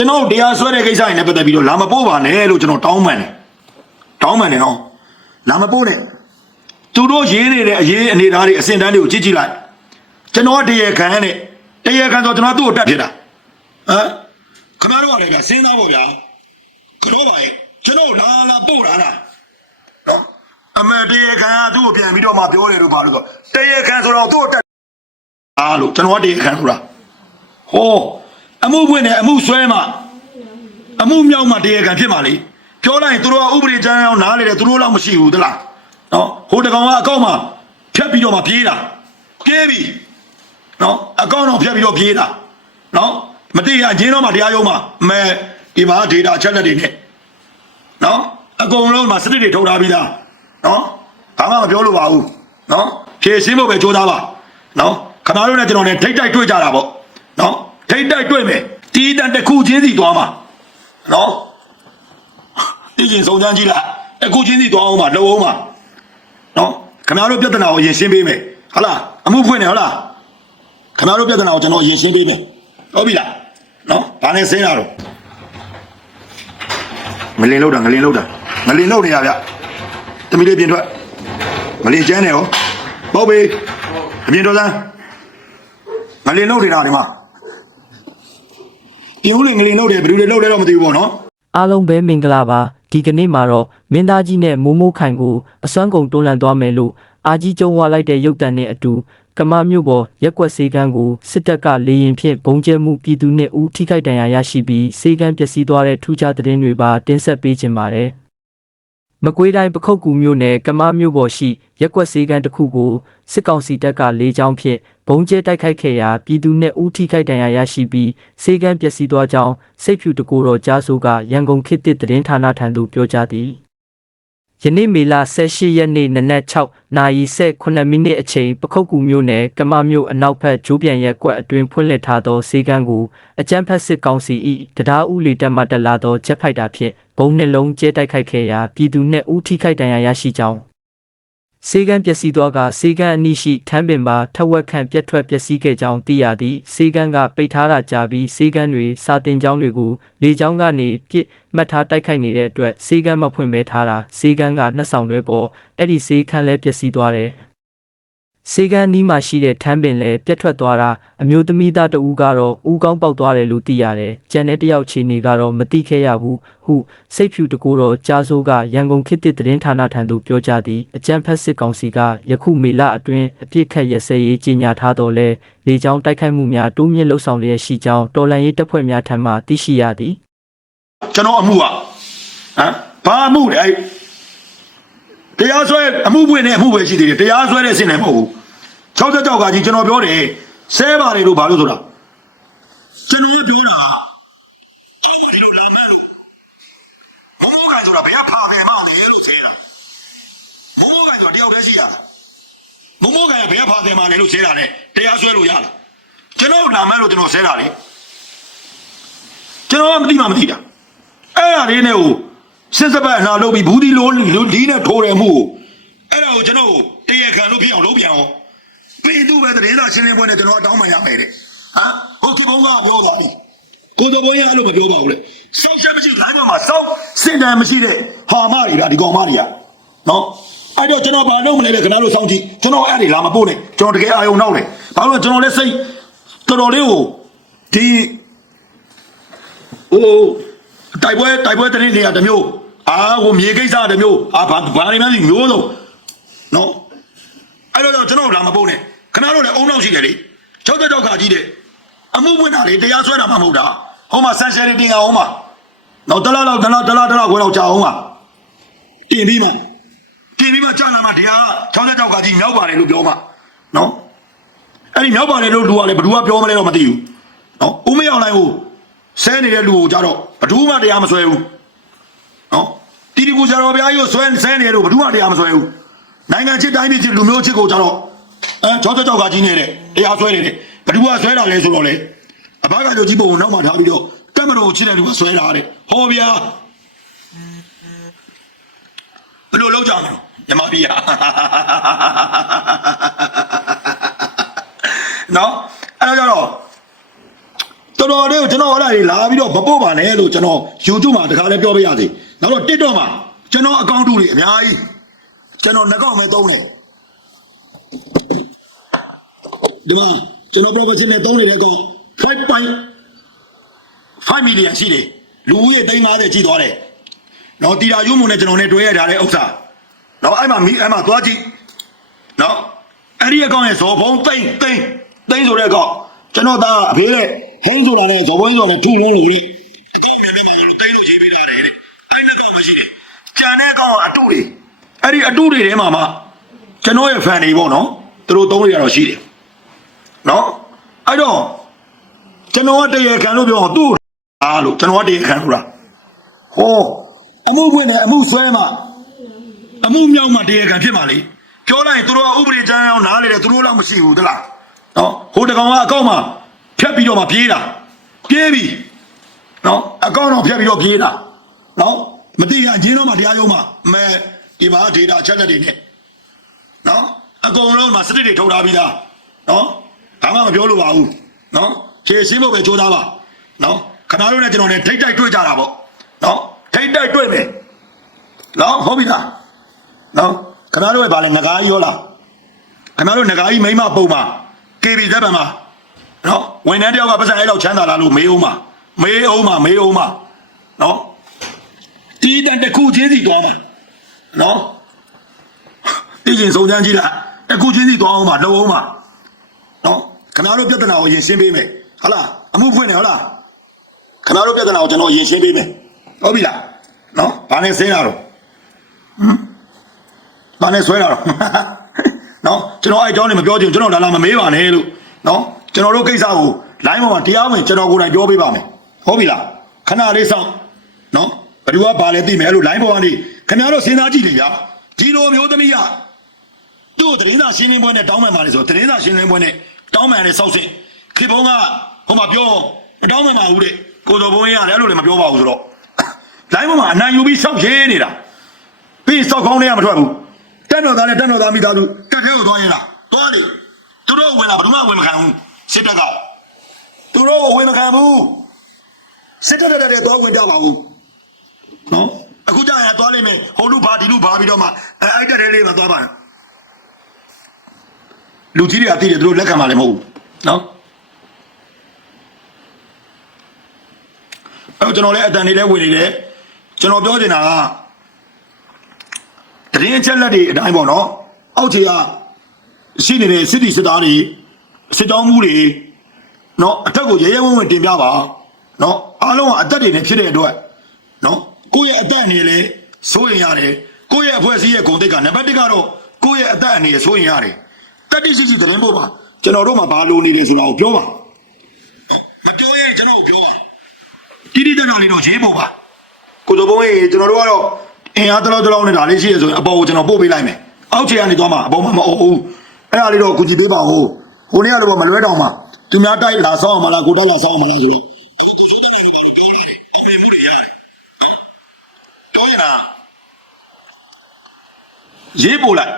ကျွန်တော်တရားစွဲတဲ့ကိစ္စတွေနဲ့ပတ်သက်ပြီးတော့လာမပို့ပါနဲ့လို့ကျွန်တော်တောင်းပန်တယ်တောင်းပန်တယ်နော်လာမပို့နဲ့သူတို့ရေးနေတဲ့အရေးအနေအထားတွေအစင်တန်းတွေကိုကြည့်ကြည့်လိုက်ကျွန်တော်ကတရားခံနဲ့တရားခံဆိုကျွန်တော်သူ့ကိုတတ်ဖြစ်တာဟမ်ခင်ဗျားတို့ကလည်းဗျာစဉ်းစားဖို့ဗျာကြောပါရဲ့ကျွန်တော်လာလာပို့တာလားနော်အမေတရားခံကသူ့ကိုပြန်ပြီးတော့မှပြောတယ်လို့ပါလို့ဆိုတရားခံဆိုတော့သူ့ကိုတတ်အားလို့ကျွန်တော်ကတရားခံဆိုတာဟော အမှုပွင့်နဲ့အမှုဆွဲမှာအမှုမြောက်မှာတရားခံဖြစ်မှာလေပြောလိုက်ရင်သူတို့ကဥပဒေကျမ်းအောင်နားလေတယ်သူတို့တော့မရှိဘူးသလားနော်ဟိုတကောင်ကအကောင့်မှာဖြတ်ပြီးတော့မှပြေးတာပြေးပြီနော်အကောင့်တော့ဖြတ်ပြီးတော့ပြေးတာနော်မတိရအချင်းတော့မှတရားရုံးမှာမဲဒီမှာ data အချက်လက်တွေနဲ့နော်အကုန်လုံးမှာစနစ်တွေထုတ်ထားပြီးသားနော်ဘာမှမပြောလို့ပါဘူးနော်ဖြည့်ရှင်းဖို့ပဲကြိုးစားပါနော်ခဏတို့နဲ့ကျွန်တော်နဲ့ထိတ်တိုက်တွေ့ကြတာပေါ့နော် ထိတ်တိုက်တွေ့မယ်တီးတန်တစ်ခုချင်းစီသွားမှာနော်ဒီကျင်စုံစမ်းကြည့်လိုက်တစ်ခုချင်းစီသွားအောင်ပါလုံအောင်ပါနော်ခင်ဗျားတို့ပြဿနာကိုအရင်ရှင်းပေးမယ်ဟုတ်လားအမှုဖွင့်နေဟုတ်လားခင်ဗျားတို့ပြဿနာကိုကျွန်တော်အရင်ရှင်းပေးမယ်ဟုတ်ပြီလားနော်ဘာနဲ့ဆင်းရတော့ငလင်လောက်တာငလင်လောက်တာငလင်လောက်နေရဗျတမီလေးပြင်ထွက်ငလင်ကျန်းနေရောပေါ့ဘေးအပြင်တော်စမ်းငလင်လောက်နေတာဒီမှာ ပြင်ဦးလေးငလင်လောက်တယ်ဘယ်သူတွေလောက်လဲတော့မသိဘူးပေါ့နော်အားလုံးပဲမင်္ဂလာပါဒီကနေ့မှာတော့မင်းသားကြီးနဲ့မိုးမိုးခိုင်ကိုအစွမ်းကုန်တွန်းလှန်သွားမယ်လို့အာကြီးကျုံဝါလိုက်တဲ့ရုပ်တံနဲ့အတူကမမြို့ပေါ်ရက်ကွက်စေကန်းကိုစစ်တပ်ကလေရင်ဖြင့်ဘုံကျဲမှုပြည်သူနဲ့ဦးထိခိုက်ဒဏ်ရာရရှိပြီးစေကန်းပျက်စီးသွားတဲ့ထူးခြားသတင်းတွေပါတင်ဆက်ပေးခြင်းပါတယ် မကွေးတိုင်းပခုတ်ကူမြို့နယ်ကမမြို့ပေါ်ရှိရက်ကွက်စေကန်းတစ်ခုကိုစစ်ကောင်စီတပ်ကလေကြောင်းဖြင့်ဘုံကျဲတိုက်ခိုက်ခဲ့ရာပြည်သူနဲ့ဦးထိခိုက်ဒဏ်ရာရရှိပြီးစေကန်းပျက်စီးသွားကြောင်းစိတ်ဖြူတကူတော်ကြားဆိုကရန်ကုန်ခေတ်သစ်သတင်းဌာနထံသို့ပြောကြားသည် ယနေ့မေလ18ရက်နေ့နနက်6နာရီ18မိနစ်အချိန်ပခုတ်ကူမြို့နယ်ကမမြို့အနောက်ဘက်ဂျိုးပြန်ရက်ကွက်အတွင်ဖွင့်လှစ်ထားသောစေကန်းကိုအကြမ်းဖက်စစ်ကောင်စီ၏တရားဥလေတက်မှတက်လာသောဂျက်ဖိုက်တာဖြင့်ဘုံနှလုံးကျဲတိုက်ခိုက်ခဲ့ရာပြည်သူနှင့်ဦးထိခိုက်ဒဏ်ရာရရှိကြောင်း စေကန်းပျက်စီးသွားကစေကန်းအနီးရှိထမ်းပင်ပါထက်ဝက်ခန့်ပြက်ထွက်ပျက်စီးခဲ့ကြောင်းသိရသည်စေကန်းကပိတ်ထားတာကြာပြီးစေကန်းတွေစာတင်ကျောင်းတွေကိုလေကျောင်းကနေပြစ်မှတ်ထားတိုက်ခိုက်နေတဲ့အတွက်စေကန်းမဖွင့်မဲထားတာစေကန်းကနှစ်ဆောင်တွဲပေါ်အဲ့ဒီစေခန်းလည်းပျက်စီးသွားတယ် စေကန်းနီးမှာရှိတဲ့ထမ်းပင်လည်းပြက်ထွက်သွားတာအမျိုးသမီးသားတဦးကတော့ဦးကောင်းပေါက်သွားတယ်လို့သိရတယ်။ကျန်တဲ့တယောက်ချီနေကတော့မသိခဲ့ရဘူးဟုစိတ်ဖြူတကူတော့ကြားစိုးကရန်ကုန်ခေတ်သစ်သတင်းဌာနထံသို့ပြောကြားသည်အကြံဖက်စစ်ကောင်စီကယခုမေလအတွင်းအပြစ်ခတ်ရစဲရေးကြီးညာထားတော်လဲလေကြောင်းတိုက်ခိုက်မှုများတိုးမြင့်လှုပ်ဆောင်လျက်ရှိကြောင်းတော်လန်ရေးတပ်ဖွဲ့များထံမှသိရှိရသည်ကျွန်တော်အမှုอ่ะဟမ်ဘာအမှုလဲအဲ့ တရားစွဲအမှုပွင့်တဲ့အမှုပဲရှိသေးတယ်တရားစွဲတဲ့အဆင့်လည်းမဟုတ်ဘူး66ကကြီးကျွန်တော်ပြောတယ်ဆဲပါတယ်လို့ဘာလို့ဆိုတာကျွန်တော်ကပြောတာကျောင်းမဒီလိုလာမှန်းလို့မမောကန်ဆိုတာဘယ်ကဖာမယ်မလဲလို့ဆဲတာမမောကန်ဆိုတာတယောက်တည်းရှိရမမောကန်ကဘယ်ကဖာတယ်မလဲလို့ဆဲတာ ਨੇ တရားစွဲလို့ရလားကျွန်တော်လာမှန်းလို့ကျွန်တော်ဆဲတာလေကျွန်တော်ကမသိမှမသိတာအဲ့ဒါလေးနဲ့ကို စစ်စပတ်အနာလုပ်ပြီးဘူးဒီလိုလူလီးနဲ့ထိုးတယ်မှုကိုအဲ့ဒါကိုကျွန်တော်တရခံလို့ဖြစ်အောင်လုပ်ပြန်အောင်ပြည်သူပဲတရေသာရှင်းလင်းပွဲနဲ့ကျွန်တော်တောင်းပန်ရမယ်တဲ့ဟမ်ဟိုခေဘုံကပြောသွားပြီကိုတော်ဘုန်းကြီးအဲ့လိုမပြောပါဘူးလေစောက်ချက်မရှိ live မှာစောက်စင်တန်မရှိတဲ့ဟာမတွေကဒီကောင်မတွေကနော်အဲ့တော့ကျွန်တော်ဘာလုပ်မလဲလဲခင်ဗျားတို့စောင့်ကြည့်ကျွန်တော်အဲ့ဒီလာမပို့နဲ့ကျွန်တော်တကယ်အာယုံနောက်တယ်ဘာလို့လဲကျွန်တော်လည်းစိတ်တော်တော်လေးကိုဒီဟိုတိုက်ပွဲတိုက်ပွဲတရင်တွေကတစ်မျိုး အာဟိုမြေကိစ္စတစ်မျိုးအာဘာဘာနေမှန်းစီမျိုးလုံးနော်အဲ့တော့ကျွန်တော်လာမပုံနဲ့ခဏတော့လည်းအုံနောက်ရှိတယ်လေ၆တဲ့ကြောက်ကကြီးတဲ့အမှုဝင်တာလေတရားစွဲတာမှမဟုတ်တာဟိုမှာဆန်ရှယ်တင်အောင်မှာနော်တလားလောက်တလားတလားတလားခွဲလောက်ကြာအောင်မှာတင်ပြီးမှတင်ပြီးမှကြာလာမှတရား၆တဲ့ကြောက်ကကြီးမြောက်ပါတယ်လို့ပြောမှာနော်အဲ့ဒီမြောက်ပါတယ်လို့လူကလည်းဘယ်သူကပြောမလဲတော့မသိဘူးနော်ဦးမရောက်လိုက်ဟိုဆဲနေတဲ့လူကိုကြတော့ဘယ်သူမှတရားမဆွဲဘူးနော် တီတီကူဆရာတော်ဘုရားကြီးကိုဆွဲဆဲနေလို့ဘယ်သူမှတရားမဆွဲဘူးနိုင်ငံချစ်တိုင်းပြည်ချစ်လူမျိုးချစ်ကိုကြတော့အဲချောချောချောကကြီးနေတဲ့တရားဆွဲနေတယ်ဘယ်သူကဆွဲတာလဲဆိုတော့လေအဘကကြိုကြီးပုံကိုနောက်မှထားပြီးတော့ကတ်မတော်ကိုချစ်တဲ့လူကဆွဲတာတဲ့ဟောဗျာဘယ်လိုလောက်ကြမလဲမြမပြည်ဟာနော်အဲ့တော့ကြတော့တော်တော်တော်လေးကိုကျွန်တော်အဲ့ဒါတွေလာပြီးတော့မပို့ပါနဲ့လို့ကျွန်တော် YouTube မှာတခါလဲပြောပြရစီ နောက်တော့ TikTok မှာကျွန်တော်အကောင့်တူတွေအများကြီးကျွန်တော်နှကောက်မဲသုံးတယ်ဒီမှာကျွန်တော် professional သုံးနေတဲ့ကောင်5 point 5 million ရှိတယ်လူဦးရေ350ကြည့်သွားတယ်နော်တီတာယူမုံနဲ့ကျွန်တော်နဲ့တွေ့ရထားတဲ့ဥစ္စာနော်အဲ့မှာမိအဲ့မှာသွားကြည့်နော်အဲ့ဒီအကောင်ရဲ့ဇော်ဘုံသိမ့်သိမ့်သိမ့်ဆိုတဲ့အကောင်ကျွန်တော်သားအဖေးတဲ့ဟင်းဆိုတာနဲ့ဇော်ဘုံဆိုတာနဲ့ထူလုံးလို့လေအကောင်မြင်မြင်မှာလို့သိမ့်လို့ရေးပေးထားတယ်တဲ့ အဲ့နှစ်ကောင်မရှိတယ်ကြံတဲ့ကောင်ကအတုတွေအဲ့ဒီအတုတွေထဲမှာမှကျွန်တော်ရဲ့ fan တွေပေါ့နော်သူတို့သုံးရတော့ရှိတယ်နော်အဲ့တော့ကျွန်တော်ကတရေခံလို့ပြောအောင်သူ့အားလို့ကျွန်တော်ကတရေခံလို့လားဟောအမှုပွင့်တယ်အမှုဆွဲမှာအမှုမြောက်မှာတရေခံဖြစ်မှာလေပြောလိုက်ရင်သူတို့ကဥပဒေကျမ်းအောင်နားလေတယ်သူတို့တော့မရှိဘူးတလားနော်ဟိုတကောင်ကအကောင့်မှာဖြတ်ပြီးတော့မှပြေးတာပြေးပြီနော်အကောင့်တော့ဖြတ်ပြီးတော့ပြေးတာ နော်မတိရအချင်းတော့မှတရားရုံးမှာမဲဒီမှာ data ချက်လက်တွေနဲ့နော်အကုန်လုံးမှာစနစ်တွေထုတ်ထားပြီးသားနော်ဘာမှမပြောလို့ပါဘူးနော်ခြေရှင်းဖို့ပဲကြိုးစားပါနော်ခဏတို့နဲ့ကျွန်တော်နဲ့ထိတ်တိုက်တွေ့ကြတာပေါ့နော်ထိတ်တိုက်တွေ့မယ်နော်ဟုတ်ပြီလားနော်ခဏတို့ကဗာလဲငကားရောလားခဏတို့ငကားကြီးမိမပုံမှာ KB ဇက်ပံမှာနော်ဝန်ထမ်းတယောက်ကပတ်စံအဲ့လောက်ချမ်းသာလာလို့မေးအောင်မှာမေးအောင်မှာမေးအောင်မှာနော် ဒီတန်တစ်ခုချင်းစီသွားမှာနော်ဒီချင်းစုံစမ်းကြည့်လိုက်တစ်ခုချင်းစီသွားအောင်မှာလှုပ်အောင်မှာနော်ခင်ဗျားတို့ပြဿနာကိုရင်ရှင်းပေးမယ်ဟုတ်လားအမှုဖွင့်တယ်ဟုတ်လားခင်ဗျားတို့ပြဿနာကိုကျွန်တော်ရင်ရှင်းပေးမယ်ဟုတ်ပြီလားနော်ဘာနဲ့ဆင်းရတော့ဟမ်ဘာနဲ့ဆွဲရတော့နော်ကျွန်တော်အဲ့အကြောင်းတွေမပြောချင်ဘူးကျွန်တော်လာလာမမေးပါနဲ့လို့နော်ကျွန်တော်တို့ကိစ္စကို line ပေါ်မှာတရားဝင်ကျွန်တော်ကိုယ်တိုင်ပြောပေးပါမယ်ဟုတ်ပြီလားခဏလေးစောင့်နော် ဘယ်သူကဘာလဲသိမယ်အဲ့လို line ပေါ်ကနေခင်ဗျားတို့စဉ်းစားကြည့်လေဗျာဒီလိုမျိုးသမီးကသူ့သတင်းစာရှင်းလင်းပွဲနဲ့တောင်းပန်ပါလေဆိုသတင်းစာရှင်းလင်းပွဲနဲ့တောင်းပန်တဲ့စောက်စင်ခေဘုံကဟိုမှာပြောမတောင်းပန်ပါဘူးတဲ့ကိုတော်ဘုံရတယ်အဲ့လိုလည်းမပြောပါဘူးဆိုတော့ line ပေါ်မှာအနိုင်ယူပြီးစောက်ရေးနေတာပြီးစောက်ကောင်းတွေကမထွက်ဘူးတက်တော်သားနဲ့တက်တော်သားမိသားစုတက်သေးကိုသွားရင်လားသွားလေသူတို့ဝင်လာဘယ်သူမှဝင်မခံဘူးစစ်တပ်ကသူတို့ဝင်မခံဘူးစစ်တပ်တက်တဲ့သွားဝင်ကြပါဘူး နော်အခုကြာရင်သွားလိမ့်မယ်ဟိုလူဘာဒီလူဘာပြီးတော့မှအဲအဲ့တက်တဲ့လေးမှာသွားပါလူကြီးတွေကတည်တယ်သူတို့လက်ခံပါလည်းမဟုတ်ဘူးနော်အဲ့တော့ကျွန်တော်လည်းအတန်နေလဲဝင်နေတယ်ကျွန်တော်ပြောချင်တာကတရင်ချက်လက်တွေအတိုင်းပေါ့နော်အောက်ခြေကရှိနေတဲ့စစ်တီစစ်သားတွေစစ်တောင်းမှုတွေနော်အထက်ကိုရဲရဲဝံ့ဝံ့တင်ပြပါနော်အားလုံးကအသက်တွေနဲ့ဖြစ်တဲ့အတွက်နော် ကိုယ့်ရဲ့အသက်အနေနဲ့စိုးရင်ရတယ်ကိုယ့်ရဲ့အဖွဲ့အစည်းရဲ့ဂုဏ်သိက္ခာနံပါတ်1ကတော့ကိုယ့်ရဲ့အသက်အနေနဲ့စိုးရင်ရတယ်တတိရှိရှိသတင်းပို့ပါကျွန်တော်တို့မှာဘာလိုနေတယ်ဆိုတာကိုပြောပါမပြောရင်ကျွန်တော်ကိုပြောပါတိတိကျကျလေးတော့ရေးပို့ပါကိုတော်ဘုံကြီးကျွန်တော်တို့ကတော့အင်အားတလောက်တလောက်နဲ့ဒါလေးရှိရဆိုရင်အပေါ်ကိုကျွန်တော်ပို့ပေးလိုက်မယ်အောက်ခြေကနေသွားမှာအပေါ်မှာမအုပ်ဘူးအဲ့ဒါလေးတော့ကုကြည့်ပေးပါဦးဟိုနေ့ကတော့မလွဲတောင်မှာသူများတိုက်လာဆောင်အောင်မလားကိုတက်လာဆောင်အောင်မလားဆိုတော့တော်ရလားရေး ပို့လိုက်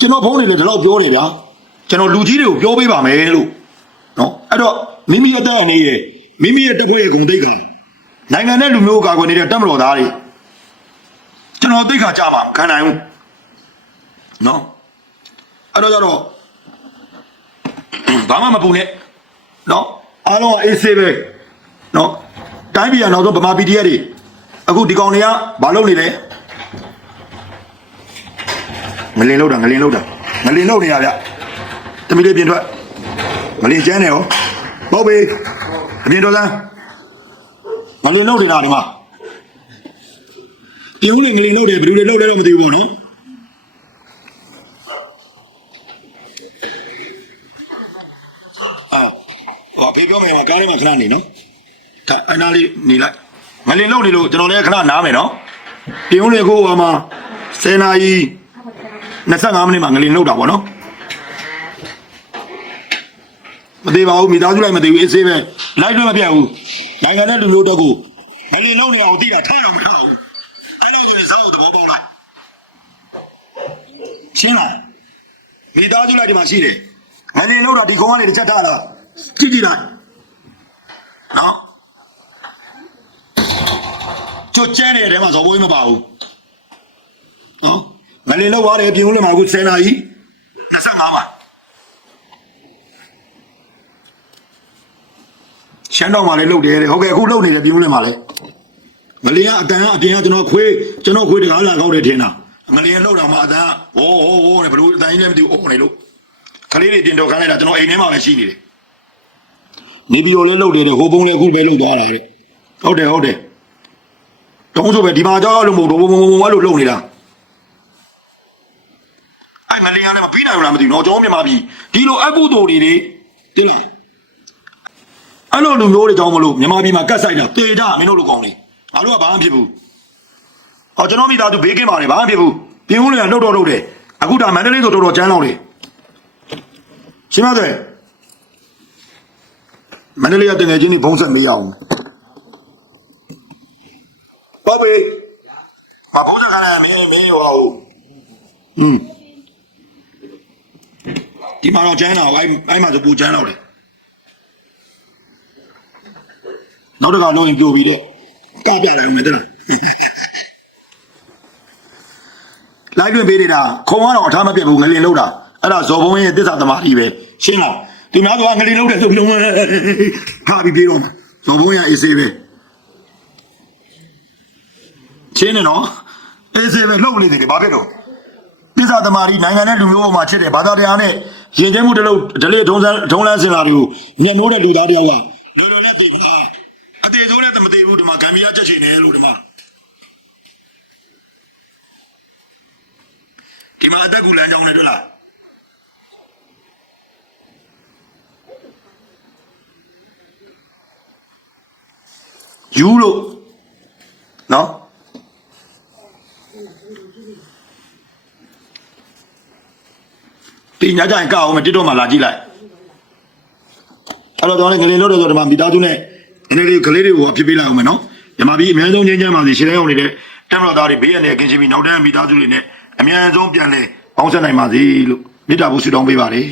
ကျွန်တော်ဖုန်းနေလေဒီလောက်ပြောနေဗျာကျွန်တော်လူကြီးတွေကိုပြောပေးပါမယ်လို့နော်အဲ့တော့မိမိအသက်အနေနဲ့မိမိရဲ့တပ်ဖွဲ့ရဲ့ဂုဏ်သိက္ခာနိုင်ငံနဲ့လူမျိုးကိုကာကွယ်နေတဲ့တပ်မတော်သားတွေကျွန်တော်သိခါကြပါမခံနိုင်ဘူးနော်အဲ့တော့ကြတော့ဘာမှမပူနဲ့နော်အားလုံးကအေးဆေးပဲနော်တိုင်းပြည်ကနောက်ဆုံးဗမာ PDF တွေ အခုဒီကောင်တွေကဘာလုပ်နေလဲငလင်လောက်တာငလင်လောက်တာငလင်လောက်နေရဗျတမီလေးပြင်ထွက်ငလင်ကျန်းနေရောဟုတ်ပြီအပြင်ထွက်စမ်းငလင်လောက်နေတာဒီမှာပြုံးနေငလင်လောက်တယ်ဘယ်လိုလဲလောက်လဲတော့မသိဘူးပေါ့နော်အာဟောဖေပြောမယ်မှာကားထဲမှာခဏနေနော်ဒါအနာလေးနေလိုက် ငလင်လောက်နေလို့ကျွန်တော်လည်းခဏနားမယ်နော်ပြုံးနေကိုဟောမှာ10နာရီ25မိနစ်မှာငလင်လောက်တာပေါ့နော်မသေးပါဘူးမိသားစုလိုက်မသေးဘူးအေးဆေးပဲလိုက်လွှဲမပြတ်ဘူးနိုင်ငံနဲ့လူမျိုးတော့ကိုငလင်လုံးနေအောင်သိတာထဲတော့မထားဘူးအဲ့ဒါကြီးစောက်သဘောပေါက်လိုက်ရှင်းလားမိသားစုလိုက်ဒီမှာရှိတယ်ငလင်လုံးတာဒီကောင်ကနေတစ်ချက်ထားတာကြည့်ကြည့်လိုက်နော် ကျွတ်ကျဲနေတဲ့ထဲမှာဇော်ဘိုးကြီးမပါဘူးနော်မလီလောက်ရတယ်ပြင်ဦးလည်းမှာအခု10နာရီ25ပါရှမ်းတော်မှာလည်းလုတ်တယ်တဲ့ဟုတ်ကဲ့အခုလုတ်နေတယ်ပြင်ဦးလည်းမှာလည်းမလီကအတန်ကအပြင်ကကျွန်တော်ခွေးကျွန်တော်ခွေးတကားလာကောက်တယ်ထင်တာမလီကလုတ်တာမှအတန်ဟိုးဟိုးဟိုးနဲ့ဘလို့အတန်ကြီးလည်းမသိဘူးအော်နေလို့ခလေးတွေတင်တော့ခန်းလိုက်တာကျွန်တော်အိမ်ထဲမှာပဲရှိနေတယ်နေပြည်တော်လည်းလှုပ်တယ်တဲ့ဟိုပုံလည်းအခုပဲလှုပ်သွားတာတဲ့ဟုတ်တယ်ဟုတ်တယ် တုံးဆိုပဲဒီမှာကြောက်လို့မဟုတ်ဘူးဘုံဘုံဘုံအဲ့လိုလုံနေတာအဲ့ငလင်းကလည်းမပြီးနိုင်ဘူးလားမသိဘူးနော်ကျွန်တော်မြန်မာပြည်ဒီလိုအပုသူတွေတွေတင်လားအဲ့လိုလူမျိုးတွေကြောင်းမလို့မြန်မာပြည်မှာကတ်ဆိုင်တာတေကြမင်းတို့လိုကောင်းလေငါတို့ကဘာမှဖြစ်ဘူးအော်ကျွန်တော်မိသားစုဘေးကင်းပါတယ်ဘာမှဖြစ်ဘူးပြင်းဦးလည်းလှုပ်တော့လှုပ်တယ်အခုဒါမန္တလေးဆိုတော်တော်ကျန်းလောက်လေရှင်းမသွဲမန္တလေးကတကယ်ချင်းဒီဘုံဆက်မေးရအောင် ဘာပဲမဖုံးဆက်ခါမင်းမေးပါဦးอืมဒီမှာတော့ကျန်းတော့အဲ့အဲ့မှာဆိုပူကျန်းတော့တယ်နောက်တစ်ခါလုံးရင်ပြိုပြီတဲ့ကပြလိုက်မယ်တဲ့လိုက်တွင်ပေးနေတာခုံကတော့အထားမပြတ်ဘူးငလင်လောက်တာအဲ့ဒါဇော်ဘုံရဲ့တစ္ဆာသမားကြီးပဲရှင်းလားဒီများကငလင်လောက်တယ်ဆိုပြီးတော့ထားပြီးပြေးတော့မှာဇော်ဘုံရဲ့အေးစေးပဲ ရှင်းနေနော်အေးစေးပဲလှုပ်နေတယ်ဘာဖြစ်လို့တစ္ဆာသမားကြီးနိုင်ငံနဲ့လူမျိုးပေါ်မှာချစ်တယ်ဘာသာတရားနဲ့ရင်ကျဲမှုတစ်လုံးဒလေးထုံးစံထုံးလန်းစင်လာတွေကိုမျက်နှိုးတဲ့လူသားတယောက်ကလောလောနဲ့သိပါအသေးဆိုးနဲ့မသိဘူးဒီမှာဂမ်ဘီယာချက်ချင်တယ်လို့ဒီမှာဒီမှာအသက်ကူလမ်းကြောင်းနဲ့တွေ့လားယူလို့နော် တင်ညာကြရင်ကောက်အောင်မတစ်တော့မှလာကြည့်လိုက်အဲ့တော့တော့လည်းငလင်လို့တော့ဒီမှာမိသားစုနဲ့နည်းနည်းလေးကလေးတွေကိုအဖြစ်ပေးလိုက်အောင်မယ်နော်ညီမကြီးအများဆုံးချင်းချင်းပါစီရှင်းလိုက်အောင်နေတဲ့တက်မတော်သားတွေဘေးရနေကင်းချင်းပြီးနောက်တန်းမိသားစုတွေနဲ့အများဆုံးပြန်လဲပေါင်းဆက်နိုင်ပါစေလို့မေတ္တာဘုဆုတောင်းပေးပါတယ်